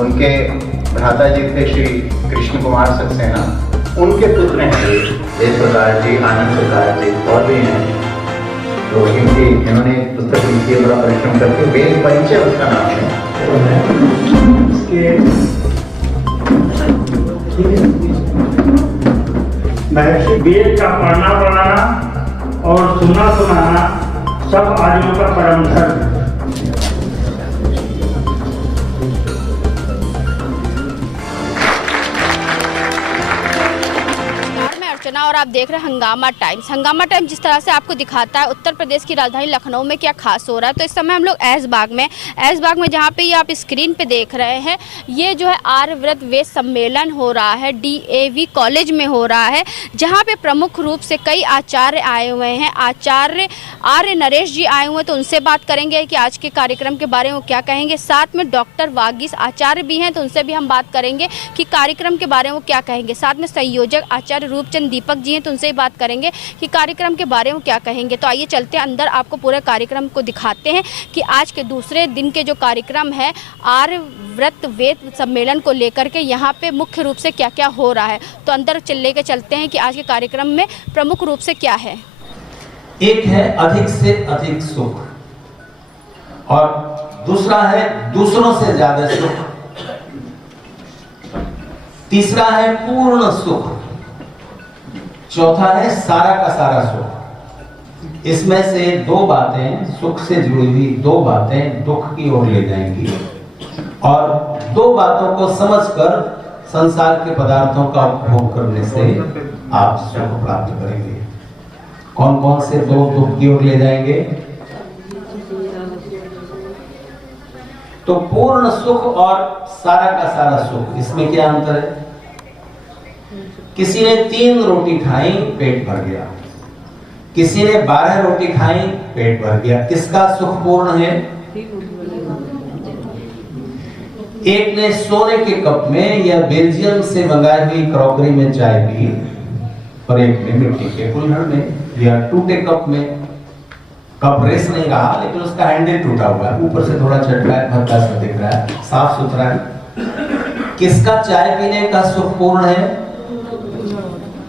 उनके भ्राता जी थे श्री कृष्ण कुमार सक्सेना, उनके पुत्र हैं जय सरदार जी, आनंद सरदार जी और भी हैं। तो इन्होंने पुस्तक लिखी है, बड़ा परिश्रम करके। वेद परिचय उसका नाम है। महर्षि वेद का पढ़ना पढ़ाना और सुनना सुनाना सब आर्यों का परम धर्म। और आप देख रहे हैं हंगामा टाइम्स। हंगामा टाइम्स जिस तरह से आपको दिखाता है उत्तर प्रदेश की राजधानी लखनऊ में क्या खास हो रहा है। तो इस समय हम लोग ऐशबाग में जहाँ पे ये आप स्क्रीन पे देख रहे हैं, ये जो है आर्यव्रत वेद सम्मेलन हो रहा है, DAV कॉलेज में हो रहा है, जहाँ पे प्रमुख रूप से कई आचार्य आए हुए हैं। आचार्य आर्य नरेश जी आए हुए हैं, तो उनसे बात करेंगे कि आज के कार्यक्रम के बारे में वो क्या कहेंगे। साथ में डॉक्टर वागीश आचार्य भी हैं, तो उनसे भी हम बात करेंगे कि कार्यक्रम के बारे में वो क्या कहेंगे। साथ में संयोजक आचार्य रूपचंद दीपक जी हैं, तो उनसे ही बात करेंगे कि कार्यक्रम के बारे में क्या कहेंगे। तो आइए चलते हैं अंदर, आपको पूरे कार्यक्रम को दिखाते हैं कि आज के दूसरे दिन के जो कार्यक्रम है आर्यव्रत वेद सम्मेलन को लेकर के यहाँ पे मुख्य रूप से क्या क्या हो रहा है। तो अंदर लेके चलते हैं कि आज के कार्यक्रम में प्रमुख रूप से क्या है। एक है अधिक से अधिक सुख और दूसरा है दूसरों से ज्यादा सुख, तीसरा है पूर्ण सुख, चौथा है सारा का सारा सुख। इसमें से दो बातें, सुख से जुड़ी हुई दो बातें दुख की ओर ले जाएंगी और दो बातों को समझकर संसार के पदार्थों का उपभोग करने से आप सुख प्राप्त करेंगे। कौन कौन से दो दुख की ओर ले जाएंगे? तो पूर्ण सुख और सारा का सारा सुख, इसमें क्या अंतर है? किसी ने 3 रोटी खाई, पेट भर गया, किसी ने 12 रोटी खाई, पेट भर गया। किसका सुख पूर्ण है? एक ने सोने के कप में या बेल्जियम से मंगाई हुई क्रॉकरी में चाय पी और एक ने मिट्टी के कुल्हड़ में या टूटे कप में। कप रेस नहीं रहा लेकिन उसका हैंडल टूटा हुआ है, ऊपर से थोड़ा चटका है, भद्दा सा दिख रहा है, साफ सुथरा है। किसका चाय पीने का सुख पूर्ण है?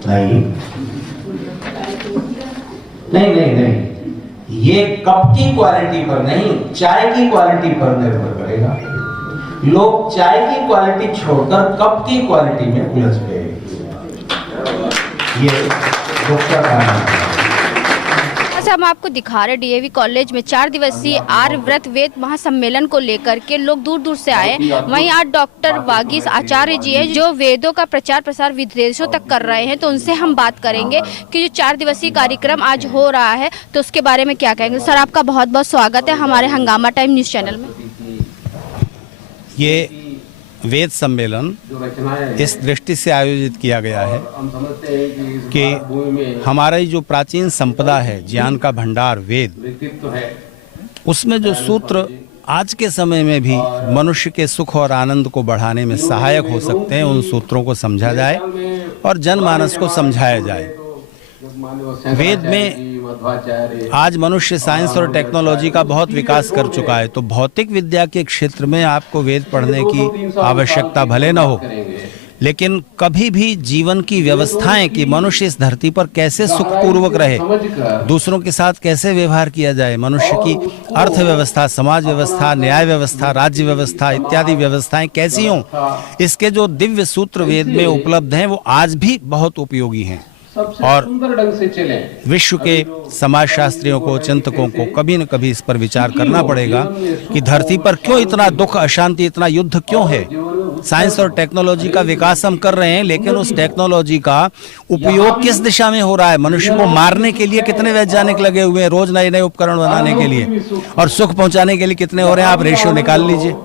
नहीं, ये कप की क्वालिटी पर नहीं, चाय की क्वालिटी पर निर्भर करेगा। लोग चाय की क्वालिटी छोड़कर कप की क्वालिटी में उलझ गए। ये दुख का कारण है। अच्छा, हम आपको दिखा रहे DAV कॉलेज में 4 दिवसीय आर्यव्रत वेद महासम्मेलन को लेकर के लोग दूर दूर से आए। वहीं आज डॉक्टर वागीश आचार्य जी हैं जो वेदों का प्रचार प्रसार विदेशों तक कर रहे हैं, तो उनसे हम बात करेंगे कि जो 4 दिवसीय कार्यक्रम आज हो रहा है तो उसके बारे में क्या कहेंगे। सर, आपका बहुत बहुत स्वागत है हमारे हंगामा टाइम न्यूज़ चैनल में। ये वेद सम्मेलन इस दृष्टि से आयोजित किया गया है कि हमारी जो प्राचीन संपदा है, ज्ञान का भंडार वेद, उसमें जो सूत्र आज के समय में भी मनुष्य के सुख और आनंद को बढ़ाने में सहायक हो सकते हैं, उन सूत्रों को समझा जाए और जनमानस को समझाया जाए। वेद में आज मनुष्य साइंस और टेक्नोलॉजी का बहुत विकास कर चुका है, तो भौतिक विद्या के क्षेत्र में आपको वेद पढ़ने की आवश्यकता भले न हो, लेकिन कभी भी जीवन की व्यवस्थाएं कि मनुष्य इस धरती पर कैसे सुखपूर्वक रहे, दूसरों के साथ कैसे व्यवहार किया जाए, मनुष्य की अर्थव्यवस्था, समाज व्यवस्था, न्याय व्यवस्था, राज्य व्यवस्था इत्यादि व्यवस्थाएं कैसी हों, इसके जो दिव्य सूत्र वेद में उपलब्ध हैं वो आज भी बहुत उपयोगी हैं। और विश्व के समाजशास्त्रियों को, चिंतकों को कभी न कभी इस पर विचार करना पड़ेगा कि धरती पर क्यों इतना दुख, अशांति, इतना युद्ध क्यों है। साइंस और टेक्नोलॉजी का विकास हम कर रहे हैं, लेकिन उस टेक्नोलॉजी का उपयोग किस दिशा में हो रहा है? मनुष्य को मारने के लिए कितने वैज्ञानिक लगे हुए हैं रोज नए नए उपकरण बनाने के लिए, और सुख पहुंचाने के लिए कितने हो रहे हैं? आप रेशियो निकाल लीजिए।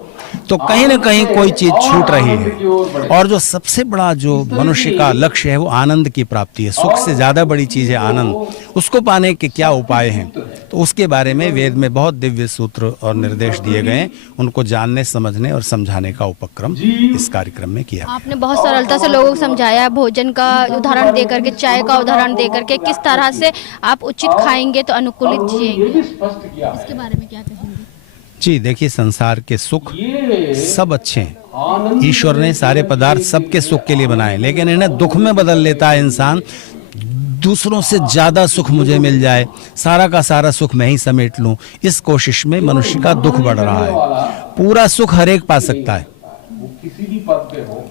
तो कहीं ना कहीं कोई चीज छूट रही है। और जो सबसे बड़ा जो मनुष्य का लक्ष्य है वो आनंद की प्राप्ति है। सुख से ज्यादा बड़ी चीज है आनंद। उसको पाने के क्या उपाय हैं, तो उसके बारे में वेद में बहुत दिव्य सूत्र और निर्देश दिए गए हैं। उनको जानने, समझने और समझाने का उपक्रम इस कार्यक्रम में किया। आपने बहुत सरलता से लोगों को समझाया, भोजन का उदाहरण दे करके, चाय का उदाहरण दे करके, किस तरह से आप उचित खाएंगे तो अनुकूलित जिएंगे, इसके बारे में क्या कहेंगे? जी देखिए, संसार के सुख सब अच्छे हैं। ईश्वर ने सारे पदार्थ सबके सुख के लिए बनाए, लेकिन इन्हें दुख में बदल लेता है इंसान। दूसरों से ज्यादा सुख मुझे मिल जाए, सारा का सारा सुख मैं ही समेट लूं, इस कोशिश में मनुष्य का दुख बढ़ रहा है। पूरा सुख हर एक पा सकता है,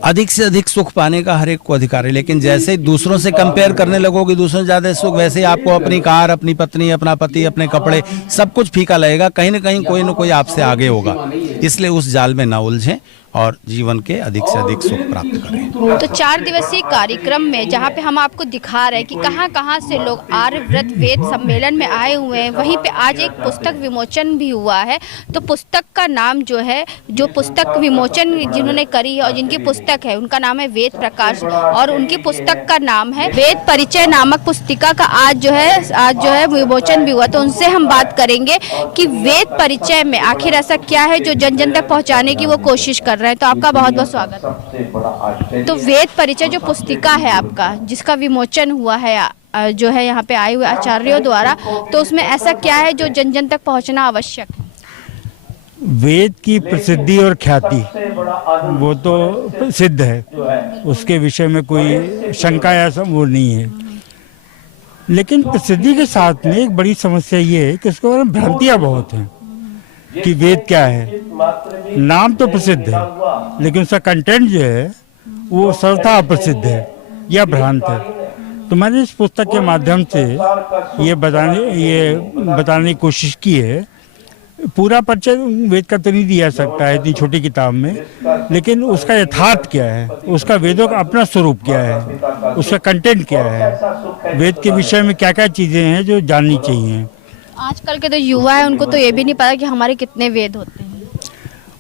अधिक से अधिक सुख पाने का हर एक को अधिकार है, लेकिन जैसे ही दूसरों से कंपेयर करने लगोगे, दूसरों से ज्यादा सुख, वैसे ही आपको अपनी कार, अपनी पत्नी, अपना पति, अपने कपड़े, सब कुछ फीका लगेगा। कहीं ना कोई आपसे आगे होगा। इसलिए उस जाल में ना उलझें और जीवन के अधिक से अधिक सुख प्राप्त करें। तो 4 दिवसीय कार्यक्रम में जहाँ पे हम आपको दिखा रहे हैं कि कहाँ कहाँ से लोग आर्यव्रत वेद सम्मेलन में आए हुए हैं, वहीं पे आज एक पुस्तक विमोचन भी हुआ है। तो पुस्तक का नाम जो है, जो पुस्तक विमोचन जिन्होंने करी है और जिनकी पुस्तक है, उनका नाम है वेद प्रकाश, और उनकी पुस्तक का नाम है वेद परिचय नामक पुस्तिका का आज जो है विमोचन भी हुआ। तो उनसे हम बात करेंगे कि वेद परिचय में आखिर ऐसा क्या है जो जन जन तक पहुँचाने की वो कोशिश कर रहे हैं। तो आपका बहुत बहुत स्वागत। तो वेद परिचय जो पुस्तिका है आपका, जिसका विमोचन हुआ है जो है यहाँ पे आए हुए आचार्यों द्वारा, तो उसमें ऐसा क्या है जो जन जन तक पहुँचना आवश्यक है? वेद की प्रसिद्धि और ख्याति वो तो सिद्ध है, उसके विषय में कोई शंका या वो नहीं है। लेकिन प्रसिद्धि के साथ में एक बड़ी समस्या ये है कि उसके बारे में भ्रांतियाँ बहुत हैं कि वेद क्या है। नाम तो प्रसिद्ध है, लेकिन उसका कंटेंट जो है वो सर्वथा अप्रसिद्ध है या भ्रांत है। तो मैंने इस पुस्तक के माध्यम से ये बताने की कोशिश की है। पूरा परिचय वेद का तो नहीं दिया सकता है इतनी छोटी किताब में, लेकिन उसका यथार्थ क्या है, उसका वेदों का अपना स्वरूप क्या है, उसका कंटेंट क्या है, वेद के विषय में क्या क्या चीज़ें हैं जो जाननी चाहिए। आजकल के जो युवा है उनको तो ये भी नहीं पता कि हमारे कितने वेद होते हैं।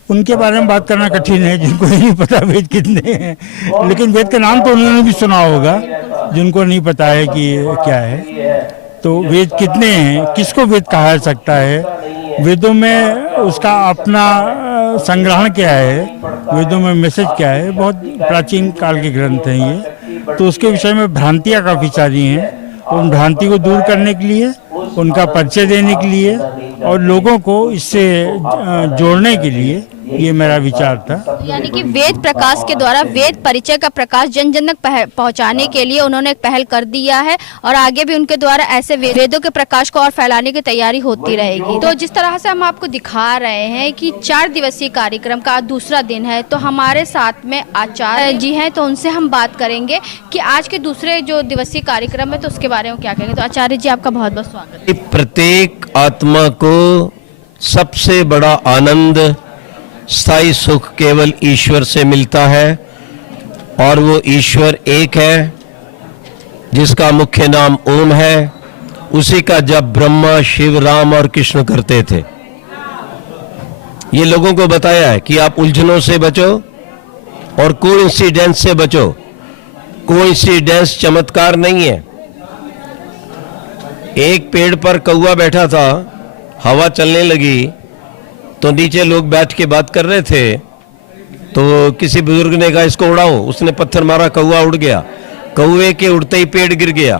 उनके बारे में बात करना कठिन है, जिनको नहीं पता वेद कितने हैं। लेकिन वेद का नाम तो उन्होंने भी सुना होगा, जिनको नहीं पता है कि क्या है। तो वेद कितने हैं, किसको वेद कहा जा सकता है, वेदों में उसका अपना संग्रहण क्या है, वेदों में मैसेज क्या है। बहुत प्राचीन काल के ग्रंथ हैं ये। तो उसके विषय में भ्रांतियाँ काफ़ी सारी हैं। उन भ्रांति को दूर करने के लिए, उनका परिचय देने के लिए और लोगों को इससे जोड़ने के लिए ये मेरा विचार था। यानी कि वेद प्रकाश के द्वारा वेद परिचय का प्रकाश जन जन तक पहुंचाने के लिए उन्होंने एक पहल कर दिया है, और आगे भी उनके द्वारा ऐसे वेदों के प्रकाश को और फैलाने की तैयारी होती रहेगी। तो जिस तरह से हम आपको दिखा रहे हैं कि 4 दिवसीय कार्यक्रम का दूसरा दिन है, तो हमारे साथ में आचार्य जी हैं, तो उनसे हम बात करेंगे कि आज के दूसरे जो दिवसीय कार्यक्रम है तो उसके बारे में क्या कहेंगे। तो आचार्य जी आपका बहुत बहुत स्वागत। प्रत्येक आत्मा को सबसे बड़ा आनंद, स्थायी सुख केवल ईश्वर से मिलता है, और वो ईश्वर एक है जिसका मुख्य नाम ओम है। उसी का जप ब्रह्मा, शिव, राम और कृष्ण करते थे। ये लोगों को बताया है कि आप उलझनों से बचो और कोइंसिडेंस से बचो। कोइंसिडेंस चमत्कार नहीं है। एक पेड़ पर कौवा बैठा था, हवा चलने लगी तो नीचे लोग बैठ के बात कर रहे थे, तो किसी बुजुर्ग ने कहा इसको उड़ाओ। उसने पत्थर मारा, कौवा उड़ गया। कौवे के उड़ते ही पेड़ गिर गया।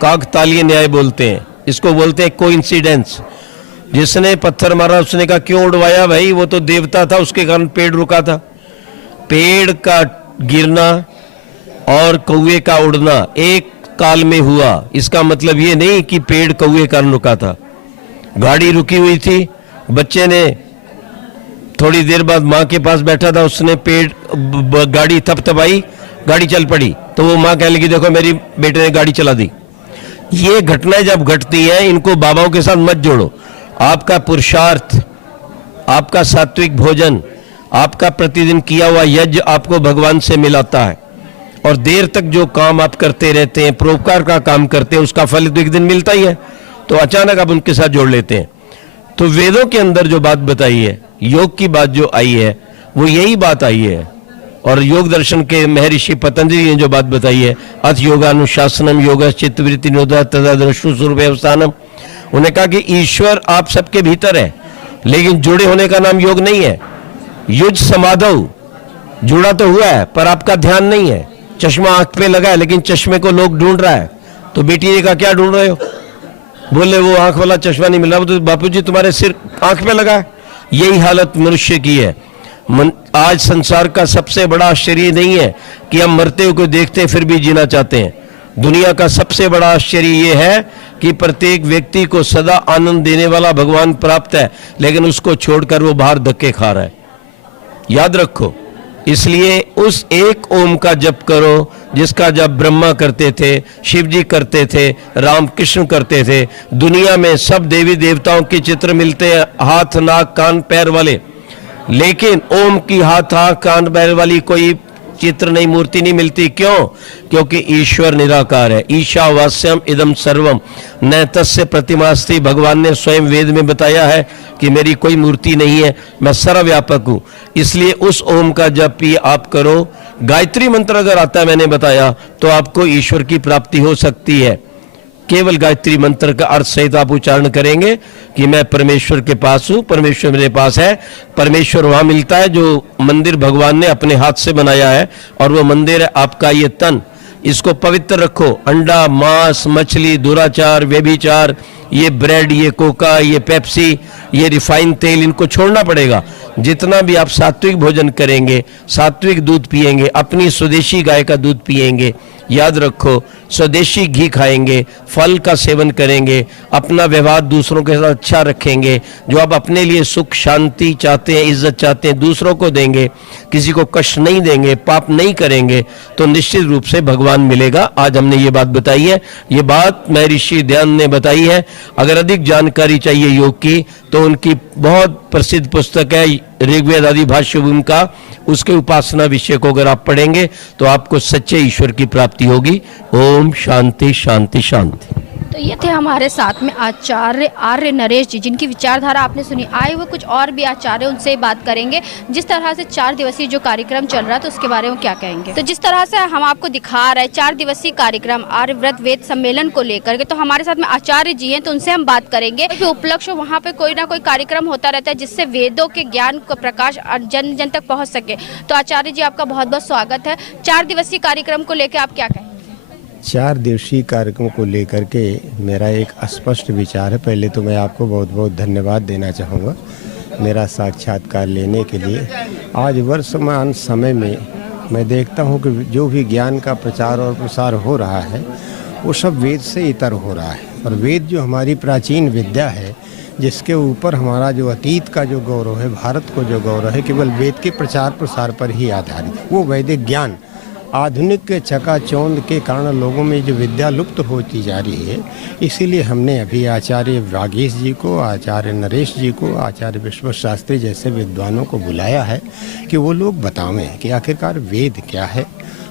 काकतालीय न्याय बोलते हैं इसको, बोलते हैं कोइंसिडेंस। जिसने पत्थर मारा उसने कहा क्यों उड़वाया भाई, वो तो देवता था, उसके कारण पेड़ रुका था। पेड़ का गिरना और कौवे का उड़ना एक काल में हुआ। इसका मतलब ये नहीं कि पेड़ कौवे कारण रुका था। गाड़ी रुकी हुई थी, बच्चे ने थोड़ी देर बाद माँ के पास बैठा था, उसने गाड़ी थपथपाई, गाड़ी चल पड़ी। तो वो माँ कहने लगी देखो मेरी बेटे ने गाड़ी चला दी। ये घटनाएं जब घटती हैं, इनको बाबाओं के साथ मत जोड़ो। आपका पुरुषार्थ, आपका सात्विक भोजन, आपका प्रतिदिन किया हुआ यज्ञ आपको भगवान से मिलाता है। और देर तक जो काम आप करते रहते हैं, परोपकार का काम करते हैं, उसका फल तो एक दिन मिलता ही है। तो अचानक आप उनके साथ जोड़ लेते हैं। तो वेदों के अंदर जो बात बताई है, योग की बात जो आई है, वो यही बात आई है। और योग दर्शन के महर्षि पतंजलि ने जो बात बताई है, अथ योगानुशासनम योग चित्तवृत्ति निरोधा तथा दृष्टु स्वरूप अवस्थानम, उन्हें कहा कि ईश्वर आप सबके भीतर है, लेकिन जुड़े होने का नाम योग नहीं है। युज समाधव, जुड़ा तो हुआ है पर आपका ध्यान नहीं है। चश्मा आंख पे लगा है लेकिन चश्मे को लोग ढूंढ रहा है। तो बेटी ने कहा क्या ढूंढ रहे हो? बोले वो आंख वाला चश्मा नहीं मिल रहा। तो बापू जी तुम्हारे सिर आंख पे लगा है। यही हालत मनुष्य की है। आज संसार का सबसे बड़ा आश्चर्य नहीं है कि हम मरते हुए को देखते फिर भी जीना चाहते हैं। दुनिया का सबसे बड़ा आश्चर्य यह है कि प्रत्येक व्यक्ति को सदा आनंद देने वाला भगवान प्राप्त है, लेकिन उसको छोड़कर वो बाहर धक्के खा रहा है। याद रखो, इसलिए उस एक ओम का जप करो जिसका जप ब्रह्मा करते थे, शिव जी करते थे, राम कृष्ण करते थे। दुनिया में सब देवी देवताओं के चित्र मिलते हैं, हाथ नाक कान पैर वाले, लेकिन ओम की हाथ आंख कान पैर वाली कोई चित्र नहीं, मूर्ति नहीं मिलती। क्यों? क्योंकि ईश्वर निराकार है। ईशावास्यम इदम सर्वम न तस्य प्रतिमास्ति। भगवान ने स्वयं वेद में बताया है कि मेरी कोई मूर्ति नहीं है, मैं सर्वव्यापक हूं। इसलिए उस ओम का जप भी आप करो। गायत्री मंत्र अगर आता है, मैंने बताया, तो आपको ईश्वर की प्राप्ति हो सकती है। केवल गायत्री मंत्र का अर्थ सहित आप उच्चारण करेंगे कि मैं परमेश्वर के पास हूं, परमेश्वर मेरे पास है। परमेश्वर वहां मिलता है जो मंदिर भगवान ने अपने हाथ से बनाया है, और वो मंदिर है आपका ये तन। इसको पवित्र रखो। अंडा, मांस, मछली, दुराचार, व्यभिचार, ये ब्रेड, ये कोका, ये पेप्सी, ये रिफाइंड तेल, इनको छोड़ना पड़ेगा। जितना भी आप सात्विक भोजन करेंगे, सात्विक दूध पिएंगे, अपनी स्वदेशी गाय का दूध पिएंगे, याद रखो, स्वदेशी घी खाएंगे, फल का सेवन करेंगे, अपना व्यवहार दूसरों के साथ अच्छा रखेंगे, जो आप अपने लिए सुख शांति चाहते हैं, इज्जत चाहते हैं, दूसरों को देंगे, किसी को कष्ट नहीं देंगे, पाप नहीं करेंगे, तो निश्चित रूप से भगवान मिलेगा। आज हमने ये बात बताई है, ये बात महर्षि दयानंद ने बताई है। अगर अधिक जानकारी चाहिए योग की तो उनकी बहुत प्रसिद्ध पुस्तक है ऋग्वेद आदि भाष्य भूमिका, उसके उपासना विषय को अगर आप पढ़ेंगे तो आपको सच्चे ईश्वर की प्राप्ति होगी। ओम शांति शांति शांति। तो ये थे हमारे साथ में आचार्य आर्य नरेश जी, जिनकी विचारधारा आपने सुनी। आए हुए कुछ और भी आचार्य, उनसे बात करेंगे। जिस तरह से 4 दिवसीय जो कार्यक्रम चल रहा है तो उसके बारे में क्या कहेंगे। तो जिस तरह से हम आपको दिखा रहे हैं 4 दिवसीय कार्यक्रम आर्यव्रत वेद सम्मेलन को लेकर के, तो हमारे साथ में आचार्य जी हैं, तो उनसे हम बात करेंगे कि उपलक्ष्य वहाँ पे कोई ना कोई कार्यक्रम होता रहता है जिससे वेदों के ज्ञान का प्रकाश जन जन तक पहुँच सके। तो आचार्य जी आपका बहुत बहुत स्वागत है। 4 दिवसीय कार्यक्रम को लेकर आप क्या कहेंगे? 4 दिवसीय कार्यक्रम को लेकर के मेरा एक स्पष्ट विचार है। पहले तो मैं आपको बहुत बहुत धन्यवाद देना चाहूँगा मेरा साक्षात्कार लेने के लिए। आज वर्तमान समय में मैं देखता हूँ कि जो भी ज्ञान का प्रचार और प्रसार हो रहा है वो सब वेद से इतर हो रहा है। और वेद जो हमारी प्राचीन विद्या है, जिसके ऊपर हमारा जो अतीत का जो गौरव है, भारत को जो गौरव है, केवल वेद के प्रचार प्रसार पर ही आधारित। वो वैदिक ज्ञान आधुनिक के चकाचौंध के कारण लोगों में जो विद्या लुप्त होती जा रही है, इसीलिए हमने अभी आचार्य वागीश जी को, आचार्य नरेश जी को, आचार्य विश्वशास्त्री जैसे विद्वानों को बुलाया है कि वो लोग बतावें कि आखिरकार वेद क्या है,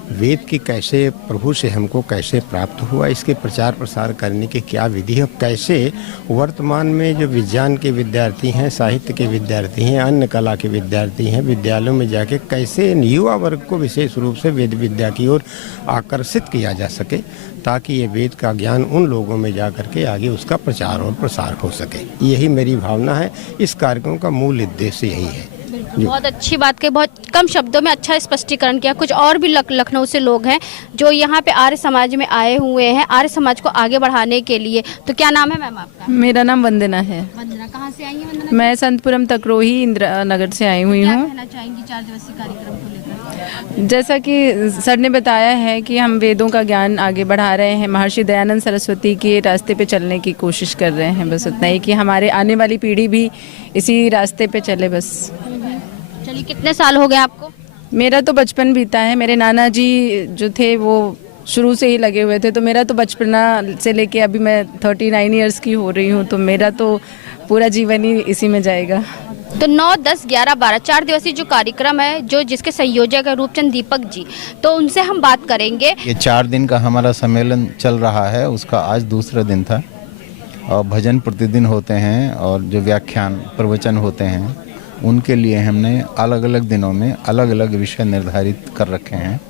वेद की कैसे प्रभु से हमको कैसे प्राप्त हुआ, इसके प्रचार प्रसार करने की क्या विधि है, कैसे वर्तमान में जो विज्ञान के विद्यार्थी हैं, साहित्य के विद्यार्थी हैं, अन्य कला के विद्यार्थी हैं, विद्यालयों में जाके कैसे युवा वर्ग को विशेष रूप से वेद विद्या की ओर आकर्षित किया जा सके, ताकि ये वेद का ज्ञान उन लोगों में जा करके आगे उसका प्रचार और प्रसार हो सके। यही मेरी भावना है। इस कार्यक्रम का मूल उद्देश्य यही है। बहुत अच्छी बात कही, बहुत कम शब्दों में अच्छा स्पष्टीकरण किया। कुछ और भी लखनऊ से लोग हैं जो यहाँ पे आर्य समाज में आए हुए हैं, आर्य समाज को आगे बढ़ाने के लिए। तो क्या नाम है मैम आपका? मेरा नाम वंदना है। वंदना, कहाँ से आई हैं वंदना? मैं संतपुरम तकरोही इंदिरा नगर से आई हुई हूँ। क्या कहना चाहेंगी 4 दिवसीय कार्यक्रम को लेकर? जैसा कि सर ने बताया है कि हम वेदों का ज्ञान आगे बढ़ा रहे हैं, महर्षि दयानंद सरस्वती के रास्ते पे चलने की कोशिश कर रहे हैं। बस उतना ही कि हमारे आने वाली पीढ़ी भी इसी रास्ते पे चले। बस चलिए, कितने साल हो गए आपको? मेरा तो बचपन बीता है। मेरे नाना जी जो थे वो शुरू से ही लगे हुए थे, तो मेरा तो बचपना से लेके अभी मैं 39 इयर्स की हो रही हूँ, तो मेरा तो पूरा जीवन ही इसी में जाएगा। तो 9, 10, 11, 12 4 दिवसीय जो कार्यक्रम है, जो जिसके संयोजक है रूपचंद दीपक जी, तो उनसे हम बात करेंगे। ये 4 दिन का हमारा सम्मेलन चल रहा है, उसका आज दूसरा दिन था और भजन प्रतिदिन होते हैं और जो व्याख्यान प्रवचन होते हैं उनके लिए हमने अलग अलग दिनों में अलग अलग विषय निर्धारित कर रखे हैं।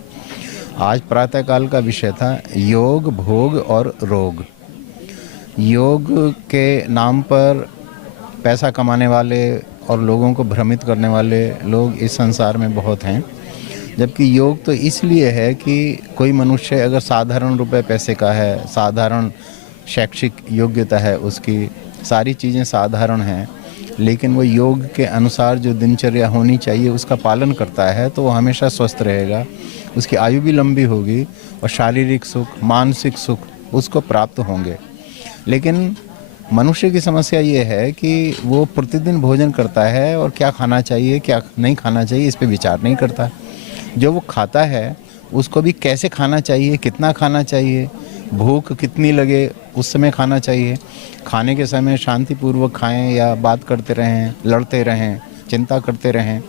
आज प्रातःकाल का विषय था योग, भोग और रोग। योग के नाम पर पैसा कमाने वाले और लोगों को भ्रमित करने वाले लोग इस संसार में बहुत हैं, जबकि योग तो इसलिए है कि कोई मनुष्य अगर साधारण रुपए पैसे का है, साधारण शैक्षिक योग्यता है, उसकी सारी चीज़ें साधारण हैं, लेकिन वो योग के अनुसार जो दिनचर्या होनी चाहिए उसका पालन करता है तो वो हमेशा स्वस्थ रहेगा, उसकी आयु भी लंबी होगी और शारीरिक सुख, मानसिक सुख उसको प्राप्त होंगे। लेकिन मनुष्य की समस्या ये है कि वो प्रतिदिन भोजन करता है और क्या खाना चाहिए क्या नहीं खाना चाहिए इस पे विचार नहीं करता। जो वो खाता है उसको भी कैसे खाना चाहिए, कितना खाना चाहिए, भूख कितनी लगे उस समय खाना चाहिए, खाने के समय शांतिपूर्वक खाएं या बात करते रहें, लड़ते रहें, चिंता करते रहें।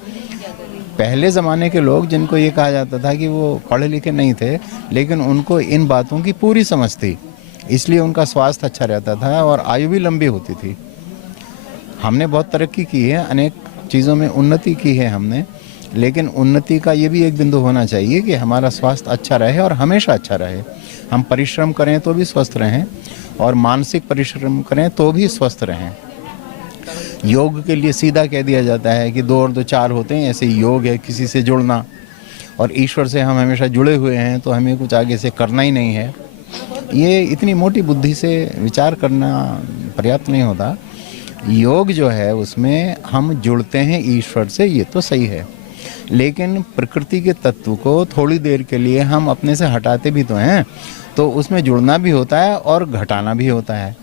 पहले ज़माने के लोग जिनको ये कहा जाता था कि वो पढ़े लिखे नहीं थे, लेकिन उनको इन बातों की पूरी समझ थी, इसलिए उनका स्वास्थ्य अच्छा रहता था और आयु भी लंबी होती थी। हमने बहुत तरक्की की है, अनेक चीज़ों में उन्नति की है हमने, लेकिन उन्नति का ये भी एक बिंदु होना चाहिए कि हमारा स्वास्थ्य अच्छा रहे और हमेशा अच्छा रहे। हम परिश्रम करें तो भी स्वस्थ रहें और मानसिक परिश्रम करें तो भी स्वस्थ रहें। योग के लिए सीधा कह दिया जाता है कि 2 और 2 4 होते हैं, ऐसे योग है किसी से जुड़ना, और ईश्वर से हम हमेशा जुड़े हुए हैं तो हमें कुछ आगे से करना ही नहीं है। ये इतनी मोटी बुद्धि से विचार करना पर्याप्त नहीं होता। योग जो है उसमें हम जुड़ते हैं ईश्वर से, ये तो सही है, लेकिन प्रकृति के तत्व को थोड़ी देर के लिए हम अपने से हटाते भी तो हैं, तो उसमें जुड़ना भी होता है और घटाना भी होता है।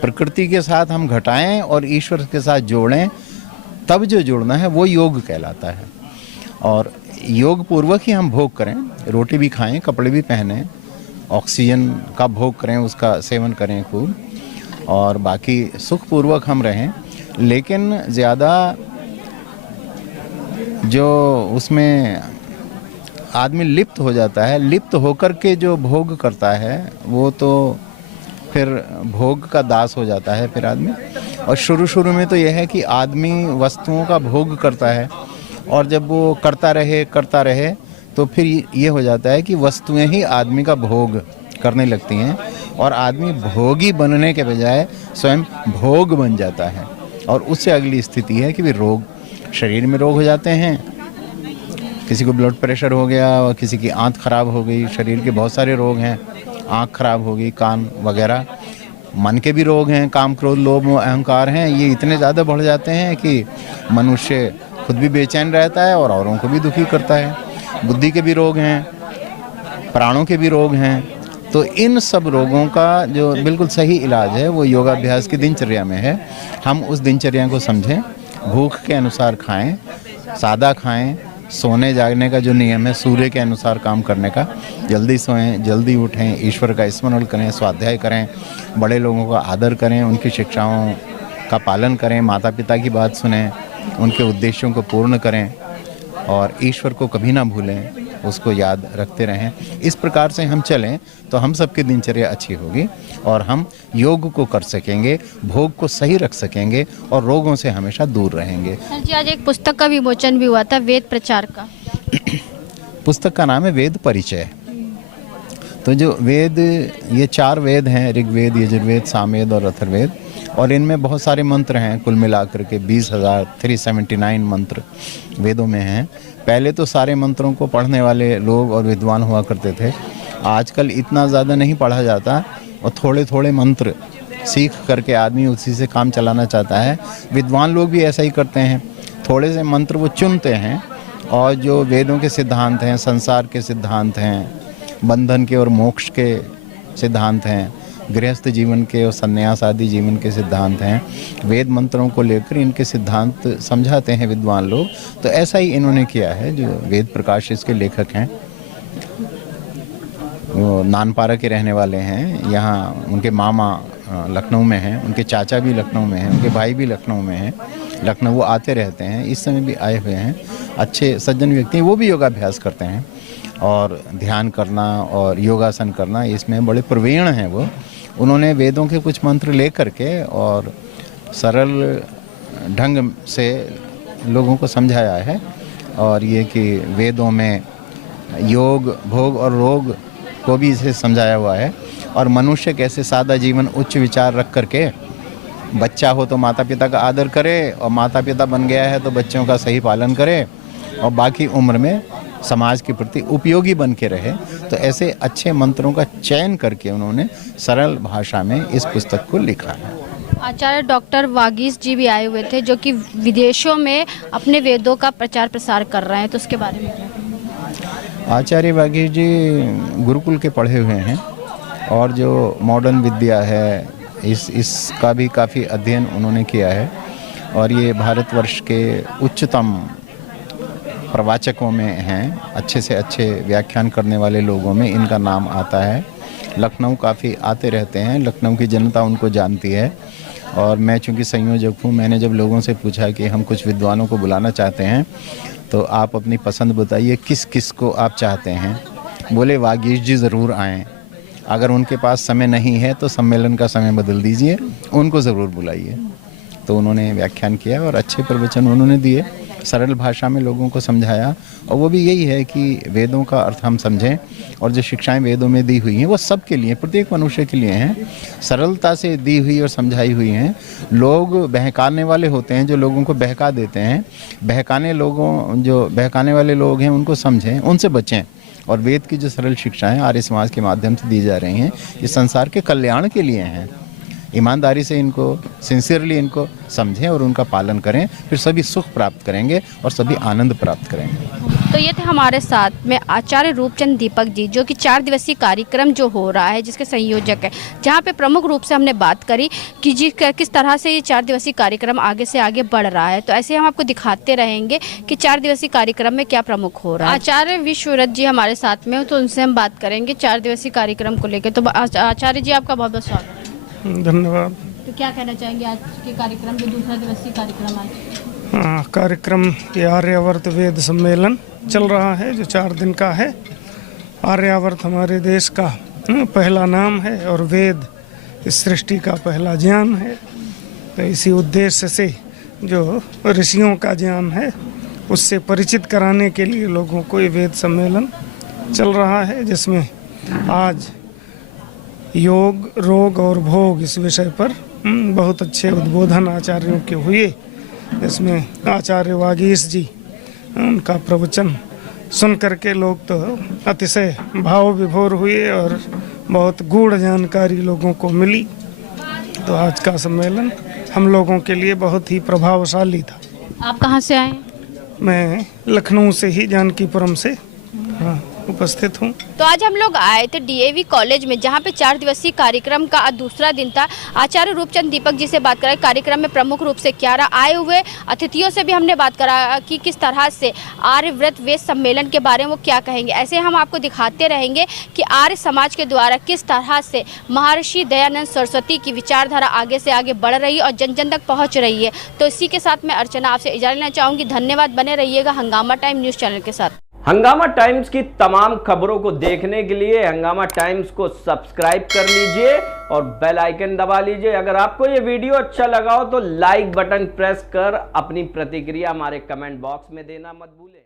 प्रकृति के साथ हम घटाएं और ईश्वर के साथ जोड़ें, तब जो जुड़ना है वो योग कहलाता है। और योग पूर्वक ही हम भोग करें, रोटी भी खाएं, कपड़े भी पहनें, ऑक्सीजन का भोग करें, उसका सेवन करें खूब, और बाकी सुखपूर्वक हम रहें। लेकिन ज़्यादा जो उसमें आदमी लिप्त हो जाता है, लिप्त होकर के जो भोग करता है वो तो फिर भोग का दास हो जाता है फिर आदमी। और शुरू में तो यह है कि आदमी वस्तुओं का भोग करता है, और जब वो करता रहे तो फिर ये हो जाता है कि वस्तुएं ही आदमी का भोग करने लगती हैं और आदमी भोगी बनने के बजाय स्वयं भोग बन जाता है। और उससे अगली स्थिति है कि रोग, शरीर में रोग हो जाते हैं, किसी को ब्लड प्रेशर हो गया और किसी की आंत खराब हो गई, शरीर के बहुत सारे रोग हैं, आंख खराब हो गई, कान वगैरह। मन के भी रोग हैं, काम, क्रोध, लोभ, अहंकार हैं, ये इतने ज़्यादा बढ़ जाते हैं कि मनुष्य खुद भी बेचैन रहता है और औरों को भी दुखी करता है। बुद्धि के भी रोग हैं, प्राणों के भी रोग हैं। तो इन सब रोगों का जो बिल्कुल सही इलाज है वो योगाभ्यास की दिनचर्या में है। हम उस दिनचर्या को समझें, भूख के अनुसार खाएं, सादा खाएं, सोने जागने का जो नियम है सूर्य के अनुसार काम करने का, जल्दी सोएं, जल्दी उठें, ईश्वर का स्मरण करें, स्वाध्याय करें, बड़े लोगों का आदर करें, उनकी शिक्षाओं का पालन करें, माता पिता की बात सुनें, उनके उद्देश्यों को पूर्ण करें और ईश्वर को कभी ना भूलें, उसको याद रखते रहें। इस प्रकार से हम चलें तो हम सबकी दिनचर्या अच्छी होगी और हम योग को कर सकेंगे, भोग को सही रख सकेंगे और रोगों से हमेशा दूर रहेंगे। सर जी, आज एक पुस्तक का विमोचन भी हुआ था, वेद प्रचार का। पुस्तक का नाम है वेद परिचय। तो जो वेद, ये 4 वेद हैं, ऋग्वेद, यजुर्वेद, सामवेद और अथर्ववेद, और इनमें बहुत सारे मंत्र हैं, कुल मिलाकर के 20,379 मंत्र वेदों में हैं। पहले तो सारे मंत्रों को पढ़ने वाले लोग और विद्वान हुआ करते थे, आजकल इतना ज़्यादा नहीं पढ़ा जाता और थोड़े थोड़े मंत्र सीख करके आदमी उसी से काम चलाना चाहता है। विद्वान लोग भी ऐसा ही करते हैं, थोड़े से मंत्र वो चुनते हैं और जो वेदों के सिद्धांत हैं, संसार के सिद्धांत हैं, बंधन के और मोक्ष के सिद्धांत हैं, गृहस्थ जीवन के और संन्यास आदि जीवन के सिद्धांत हैं, वेद मंत्रों को लेकर इनके सिद्धांत समझाते हैं विद्वान लोग। तो ऐसा ही इन्होंने किया है। जो वेद प्रकाश इसके लेखक हैं वो नानपारा के रहने वाले हैं, यहाँ उनके मामा लखनऊ में हैं, उनके चाचा भी लखनऊ में हैं, उनके भाई भी लखनऊ में हैं, लखनऊ वो आते रहते हैं, इस समय भी आए हुए हैं। अच्छे सज्जन व्यक्ति हैं, वो भी योगाभ्यास करते हैं और ध्यान करना और योगासन करना इसमें बड़े प्रवीण हैं वो। उन्होंने वेदों के कुछ मंत्र ले करके और सरल ढंग से लोगों को समझाया है। और ये कि वेदों में योग, भोग और रोग को भी इसे समझाया हुआ है। और मनुष्य कैसे सादा जीवन, उच्च विचार रख करके, बच्चा हो तो माता पिता का आदर करे, और माता पिता बन गया है तो बच्चों का सही पालन करे, और बाकी उम्र में समाज के प्रति उपयोगी बन के रहे। तो ऐसे अच्छे मंत्रों का चयन करके उन्होंने सरल भाषा में इस पुस्तक को लिखा है। आचार्य डॉक्टर वागीश जी भी आए हुए थे, जो कि विदेशों में अपने वेदों का प्रचार प्रसार कर रहे हैं, तो उसके बारे में क्या कहेंगे? आचार्य वागीश जी गुरुकुल के पढ़े हुए हैं, और जो मॉडर्न विद्या है इसका भी काफ़ी अध्ययन उन्होंने किया है। और ये भारतवर्ष के उच्चतम प्रवाचकों में हैं, अच्छे से अच्छे व्याख्यान करने वाले लोगों में इनका नाम आता है। लखनऊ काफ़ी आते रहते हैं, लखनऊ की जनता उनको जानती है। और मैं चूँकि संयोजक हूँ, मैंने जब लोगों से पूछा कि हम कुछ विद्वानों को बुलाना चाहते हैं तो आप अपनी पसंद बताइए, किस किस को आप चाहते हैं। बोले वागीश जी ज़रूर आएँ, अगर उनके पास समय नहीं है तो सम्मेलन का समय बदल दीजिए, उनको ज़रूर बुलाइए। तो उन्होंने व्याख्यान किया और अच्छे प्रवचन उन्होंने दिए, सरल भाषा में लोगों को समझाया। और वो भी यही है कि वेदों का अर्थ हम समझें, और जो शिक्षाएं वेदों में दी हुई हैं वो सबके लिए, प्रत्येक मनुष्य के लिए हैं, सरलता से दी हुई और समझाई हुई हैं। लोग बहकाने वाले होते हैं जो लोगों को बहका देते हैं, जो बहकाने वाले लोग हैं उनको समझें, उनसे बचें। और वेद की जो सरल शिक्षाएं आर्य समाज के माध्यम से दी जा रही हैं, ये संसार के कल्याण के लिए हैं। ईमानदारी से इनको, सिंसियरली इनको समझें और उनका पालन करें, फिर सभी सुख प्राप्त करेंगे और सभी आनंद प्राप्त करेंगे। तो ये थे हमारे साथ में आचार्य रूपचंद दीपक जी, जो कि 4 दिवसीय कार्यक्रम जो हो रहा है जिसके संयोजक है, जहाँ पे प्रमुख रूप से हमने बात करी कि किस तरह से ये 4 दिवसीय कार्यक्रम आगे से आगे बढ़ रहा है। तो ऐसे हम आपको दिखाते रहेंगे कि 4 दिवसीय कार्यक्रम में क्या प्रमुख हो रहा है। आचार्य विश्वव्रत जी हमारे साथ में हो, तो उनसे हम बात करेंगे 4 दिवसीय कार्यक्रम को लेकर। तो आचार्य जी, आपका बहुत बहुत स्वागत है। धन्यवाद। तो क्या कहना चाहेंगे आज के कार्यक्रम जो दूसरा दिवसीय कार्यक्रम आज? कार्यक्रम ये आर्यावर्त वेद सम्मेलन चल रहा है जो 4 दिन का है। आर्यावर्त हमारे देश का पहला नाम है और वेद इस सृष्टि का पहला ज्ञान है। तो इसी उद्देश्य से जो ऋषियों का ज्ञान है उससे परिचित कराने के लिए लोगों को ये वेद सम्मेलन चल रहा है, जिसमें आज योग, रोग और भोग इस विषय पर बहुत अच्छे उद्बोधन आचार्यों के हुए। इसमें आचार्य वागीश जी, उनका प्रवचन सुन करके लोग तो अतिशय भाव विभोर हुए और बहुत गूढ़ जानकारी लोगों को मिली। तो आज का सम्मेलन हम लोगों के लिए बहुत ही प्रभावशाली था। आप कहाँ से आए? मैं लखनऊ से ही, जानकीपुरम से उपस्थित हूँ। तो आज हम लोग आए थे डीएवी कॉलेज में, जहाँ पे 4 दिवसीय कार्यक्रम का दूसरा दिन था। आचार्य रूपचंद दीपक जी से बात करा कार्यक्रम में प्रमुख रूप से क्या रहा, आए हुए अतिथियों से भी हमने बात करा कि किस तरह से आर्यव्रत वेद सम्मेलन के बारे में वो क्या कहेंगे। ऐसे हम आपको दिखाते रहेंगे कि आर्य समाज के द्वारा किस तरह से महर्षि दयानंद सरस्वती की विचारधारा आगे से आगे बढ़ रही है और जन जन तक पहुँच रही है। तो इसी के साथ मैं अर्चना आपसे इजाज़त लेना चाहूँगी। धन्यवाद, बने रहिएगा हंगामा टाइम न्यूज़ चैनल के साथ। हंगामा टाइम्स की तमाम खबरों को देखने के लिए हंगामा टाइम्स को सब्सक्राइब कर लीजिए और बेल आइकन दबा लीजिए। अगर आपको ये वीडियो अच्छा लगा हो तो लाइक बटन प्रेस कर अपनी प्रतिक्रिया हमारे कमेंट बॉक्स में देना मत भूलें।